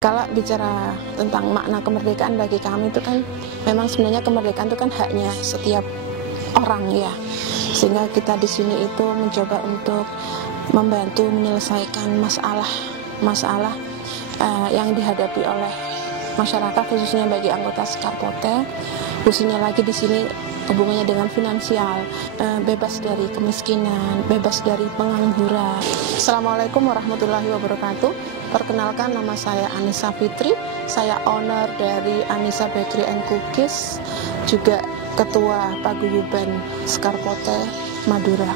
Kalau bicara tentang makna kemerdekaan bagi kami itu kan memang sebenarnya kemerdekaan itu kan haknya setiap orang ya. Sehingga kita di sini itu mencoba untuk membantu menyelesaikan masalah yang dihadapi oleh masyarakat, khususnya bagi anggota Sekarpote, khususnya lagi di sini hubungannya dengan finansial, bebas dari kemiskinan, bebas dari pengangguran. Assalamualaikum warahmatullahi wabarakatuh. Perkenalkan, nama saya Anissa Fitri, saya owner dari Anissa Bakery and Cookies, juga Ketua Paguyuban Sekarpote Madura.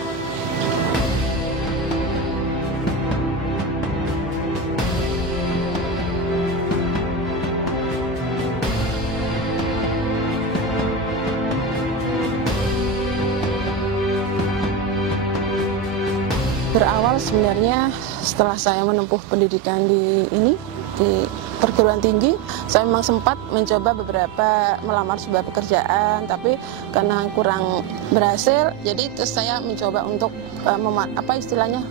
Berawal sebenarnya setelah saya menempuh pendidikan di perguruan tinggi, saya memang sempat mencoba melamar sebuah pekerjaan, tapi karena kurang berhasil, jadi terus saya mencoba untuk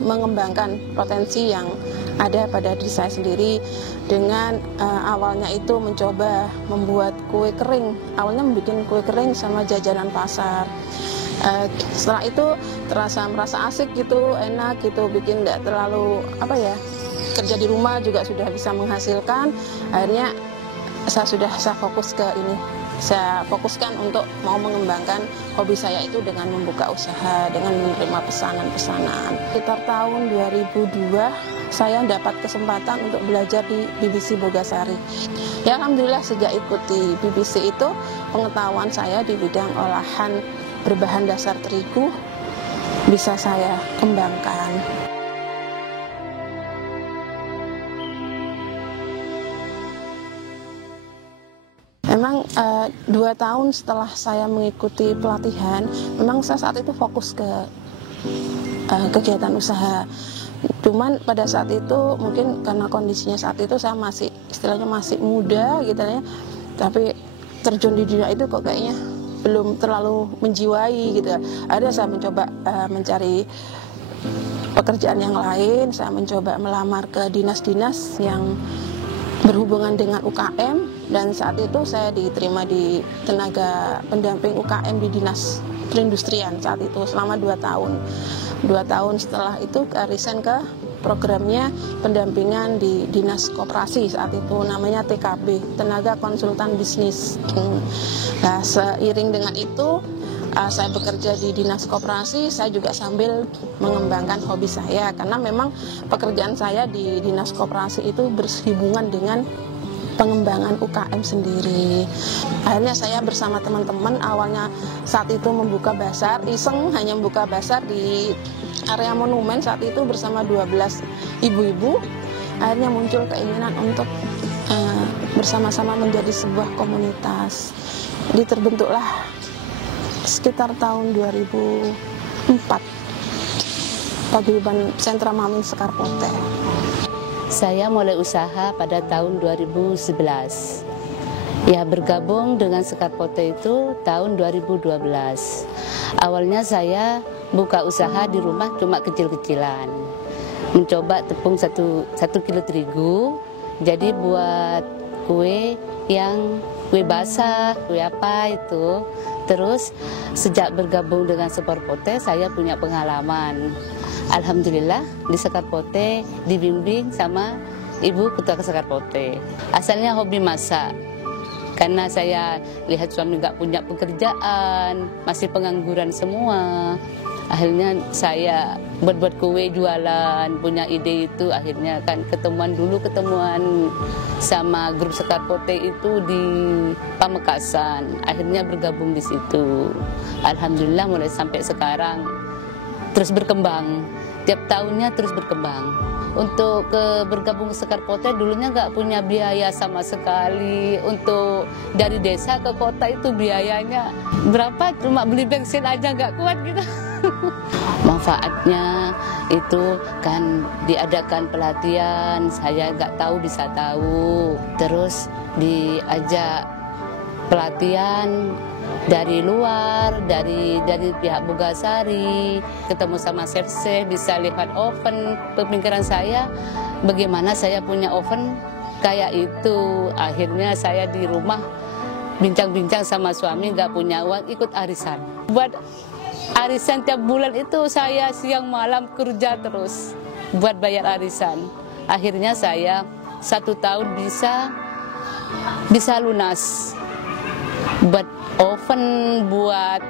mengembangkan potensi yang ada pada diri saya sendiri dengan awalnya itu mencoba membuat kue kering. Awalnya membuat kue kering sama jajanan pasar. Setelah itu merasa asik gitu, enak gitu, bikin tidak terlalu kerja di rumah juga sudah bisa menghasilkan. Akhirnya saya fokus ke ini. Saya fokuskan untuk mau mengembangkan hobi saya itu dengan membuka usaha, dengan menerima pesanan-pesanan. Sekitar tahun 2002 saya dapat kesempatan untuk belajar di BBC Bogasari. Ya alhamdulillah, sejak ikuti BBC itu pengetahuan saya di bidang olahan berbahan dasar terigu bisa saya kembangkan. Memang 2 tahun setelah saya mengikuti pelatihan, memang saya saat itu fokus ke kegiatan usaha. Cuman pada saat itu mungkin karena kondisinya saat itu saya istilahnya masih muda gitu ya, tapi terjun di dunia itu kok kayaknya belum terlalu menjiwai gitu. Akhirnya saya mencoba mencari pekerjaan yang lain. Saya mencoba melamar ke dinas-dinas yang berhubungan dengan UKM, dan saat itu saya diterima di tenaga pendamping UKM di Dinas Perindustrian saat itu selama 2 tahun. 2 tahun setelah itu resign ke programnya pendampingan di Dinas Koperasi saat itu, namanya TKB, Tenaga Konsultan Bisnis. Nah, seiring dengan itu saya bekerja di Dinas Koperasi, saya juga sambil mengembangkan hobi saya, karena memang pekerjaan saya di Dinas Koperasi itu bersinggungan dengan pengembangan UKM sendiri. Akhirnya saya bersama teman-teman awalnya saat itu membuka bazar, iseng hanya membuka bazar di area monumen saat itu bersama 12 ibu-ibu. Akhirnya muncul keinginan untuk bersama-sama menjadi sebuah komunitas. Jadi terbentuklah sekitar tahun 2004 Paguyuban Sentra Mamin Sekarpote. Saya mulai usaha pada tahun 2011. Ya, bergabung dengan Sekarpote itu tahun 2012. Awalnya saya buka usaha di rumah cuma kecil-kecilan. Mencoba tepung 1 kilo terigu, jadi buat kue basah, kue apa itu. Terus sejak bergabung dengan Sekarpote saya punya pengalaman. Alhamdulillah di Sekarpote dibimbing sama Ibu Ketua Sekarpote. Asalnya hobi masak, karena saya lihat suami nggak punya pekerjaan, masih pengangguran semua. Akhirnya saya buat kue jualan, punya ide itu. Akhirnya kan ketemuan sama grup Sekarpote itu di Pamekasan. Akhirnya bergabung di situ. Alhamdulillah mulai sampai sekarang terus berkembang. Tiap tahunnya terus berkembang. Untuk bergabung ke Sekarpote dulunya nggak punya biaya sama sekali. Untuk dari desa ke kota itu biayanya berapa? Cuma beli bensin aja nggak kuat gitu. Manfaatnya itu kan diadakan pelatihan, saya nggak tahu bisa tahu. Terus diajak pelatihan dari luar, dari pihak Bogasari, ketemu sama chef-chef, bisa lihat oven. Pemikiran saya, bagaimana saya punya oven kayak itu. Akhirnya saya di rumah bincang-bincang sama suami, nggak punya uang, ikut arisan. Buat arisan tiap bulan itu saya siang malam kerja terus buat bayar arisan. Akhirnya saya 1 tahun bisa lunas. Buat oven, buat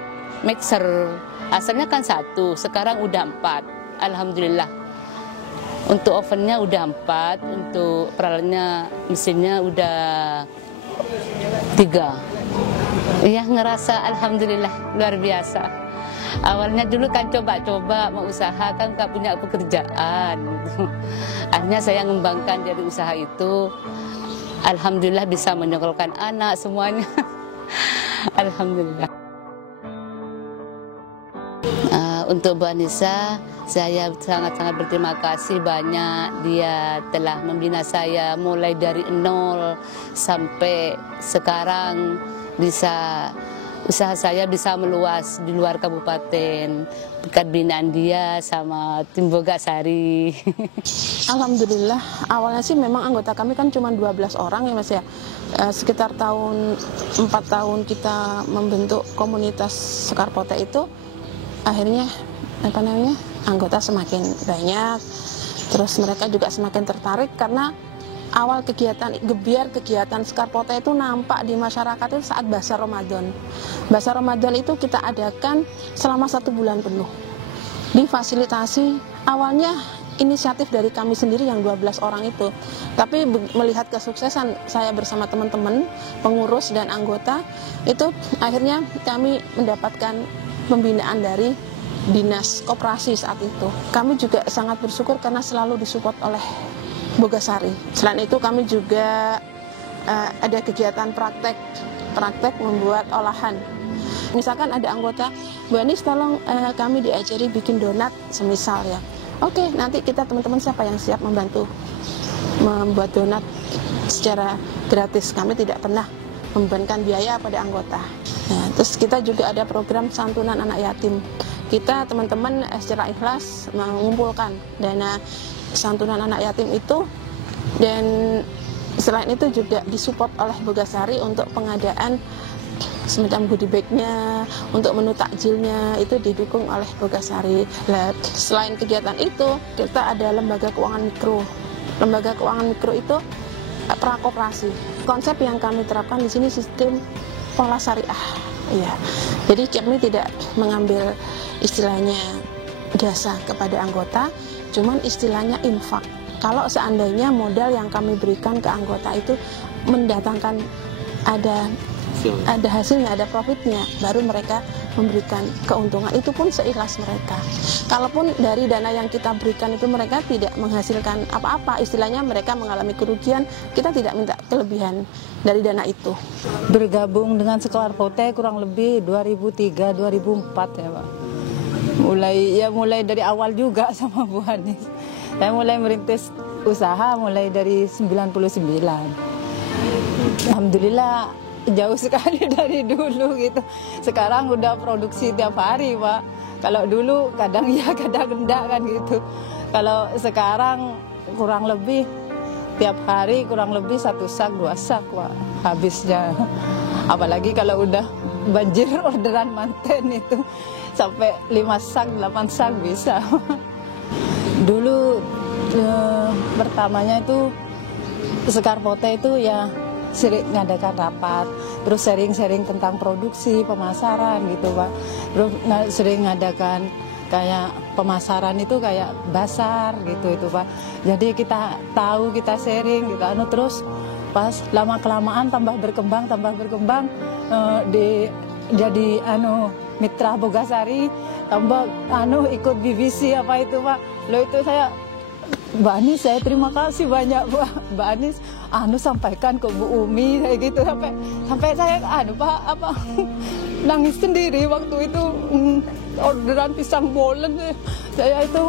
mixer. Asalnya kan 1, sekarang udah 4. Alhamdulillah. Untuk ovennya udah 4, untuk peralatnya mesinnya udah 3. Ya ngerasa alhamdulillah luar biasa. Awalnya dulu kan coba-coba mau usaha, kan nggak punya pekerjaan. Akhirnya saya ngembangkan dari usaha itu. Alhamdulillah bisa menyekolahkan anak semuanya. Alhamdulillah. Untuk Bu Anissa, saya sangat-sangat berterima kasih banyak. Dia telah membina saya mulai dari 0 sampai sekarang usaha saya bisa meluas di luar kabupaten berkat binaan dia sama tim Bogasari. Alhamdulillah, awalnya sih memang anggota kami kan cuma 12 orang ya Mas ya. Sekitar 4 tahun kita membentuk komunitas Sekar Potek itu, akhirnya anggota semakin banyak, terus mereka juga semakin tertarik karena awal gebiar kegiatan Sekar Potek itu nampak di masyarakat itu saat Basar Ramadan. Basar Ramadan itu kita adakan selama 1 bulan penuh. Difasilitasi awalnya inisiatif dari kami sendiri yang 12 orang itu. Tapi melihat kesuksesan saya bersama teman-teman, pengurus dan anggota, itu akhirnya kami mendapatkan pembinaan dari Dinas Koperasi saat itu. Kami juga sangat bersyukur karena selalu disupport oleh Bogasari. Selain itu kami juga ada kegiatan praktek membuat olahan. Misalkan ada anggota, Bu Anis tolong kami diajari bikin donat semisal ya. Oke, nanti kita teman-teman siapa yang siap membantu membuat donat secara gratis. Kami tidak pernah membebankan biaya pada anggota. Nah, terus kita juga ada program santunan anak yatim. Kita teman-teman secara ikhlas mengumpulkan dana santunan anak yatim itu, dan selain itu juga disupport oleh Bogasari untuk pengadaan semacam goodie bag-nya, untuk menu takjilnya itu didukung oleh Bogasari. Selain kegiatan itu, kita ada lembaga keuangan mikro. Lembaga keuangan mikro itu prakoperasi. Konsep yang kami terapkan di sini sistem pola syariah. Ya. Jadi kami tidak mengambil istilahnya jasa kepada anggota, cuman istilahnya infak. Kalau seandainya modal yang kami berikan ke anggota itu mendatangkan ada hasilnya, ada profitnya, baru mereka memberikan keuntungan. Itu pun seikhlas mereka. Kalaupun dari dana yang kita berikan itu mereka tidak menghasilkan apa-apa, istilahnya mereka mengalami kerugian, kita tidak minta kelebihan dari dana itu. Bergabung dengan Sekar Potek kurang lebih 2003-2004 ya Pak. Mulai dari awal juga sama Bu Anis. Saya mulai merintis usaha mulai dari 99. Alhamdulillah jauh sekali dari dulu gitu. Sekarang udah produksi tiap hari Pak. Kalau dulu kadang ya kadang enggak kan gitu. Kalau sekarang kurang lebih tiap hari kurang lebih 1 sak 2 sak Pak habisnya. Apalagi kalau udah banjir orderan manten itu sampai 5 sak 8 sak bisa. Dulu pertamanya itu Sekar Potek itu ya sering ngadakan rapat, terus sharing-sharing tentang produksi, pemasaran gitu Pak. Terus sering ngadakan kayak pemasaran itu kayak basar gitu itu Pak. Jadi kita tahu, kita sharing gitu. Terus pas lama-kelamaan tambah berkembang jadi mitra Bogasari, tambah ikut BBC apa itu Pak. Lo itu saya Mbak Anis, saya terima kasih banyak Mbak Anis, sampaikan ke Bu Umi kayak gitu, sampai saya Pak nangis sendiri waktu itu. Orderan pisang bolen saya itu,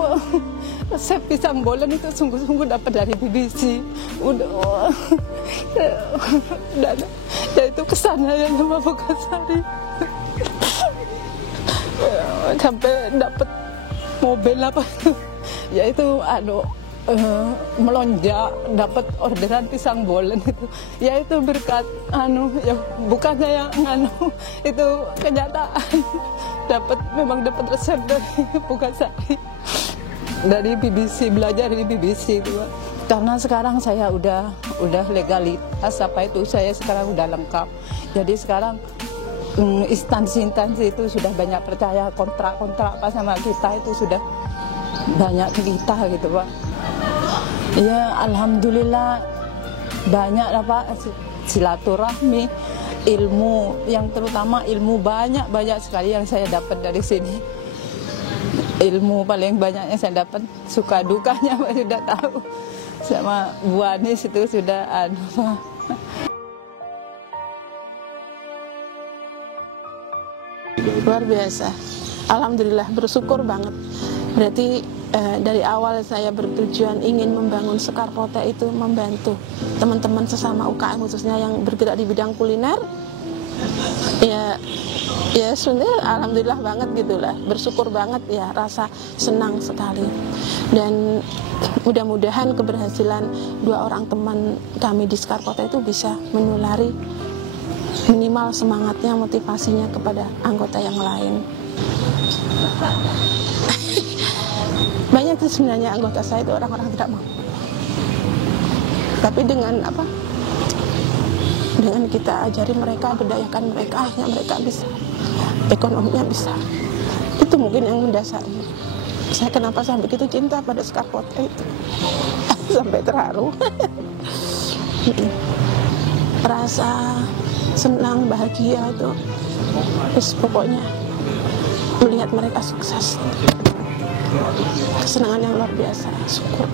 resep pisang bolen itu sungguh-sungguh dapat dari BBC. Dan saya itu kesana ya sama Bogasari sampai dapat mobil apa ya itu melonjak, dapat orderan pisang bolen itu, ya itu berkat ya bukannya yang itu kenyataan. Memang dapat resep dari Pugasari, dari BBC, belajar dari BBC itu, Pak. Karena sekarang saya udah legalitas saya sekarang udah lengkap. Jadi sekarang instansi itu sudah banyak percaya, kontrak apa sama kita itu sudah banyak kita gitu, Pak. Ya alhamdulillah banyak lah, Pak, silaturahmi, ilmu, yang terutama ilmu banyak sekali yang saya dapat dari sini. Ilmu paling banyaknya saya dapat, suka dukanya Pak sudah tahu. Sama Bu Anis itu sudah Pak. Luar biasa. Alhamdulillah, bersyukur banget. Berarti dari awal saya bertujuan ingin membangun Sekar Kota itu membantu teman-teman sesama UKM khususnya yang bergerak di bidang kuliner. Ya sebenarnya alhamdulillah banget gitulah, bersyukur banget ya, rasa senang sekali. Dan mudah-mudahan keberhasilan 2 orang teman kami di Sekar Kota itu bisa menulari minimal semangatnya, motivasinya kepada anggota yang lain. Banyak sih sebenarnya anggota saya itu orang-orang tidak mampu. Tapi dengan kita ajari mereka, berdayakan mereka, akhirnya mereka bisa, ekonominya bisa. Itu mungkin yang mendasari saya kenapa sampai begitu cinta pada Sekar Kota itu. Sampai terharu. Rasa senang, bahagia itu, terus pokoknya melihat mereka sukses. Kesenangan yang luar biasa, syukur.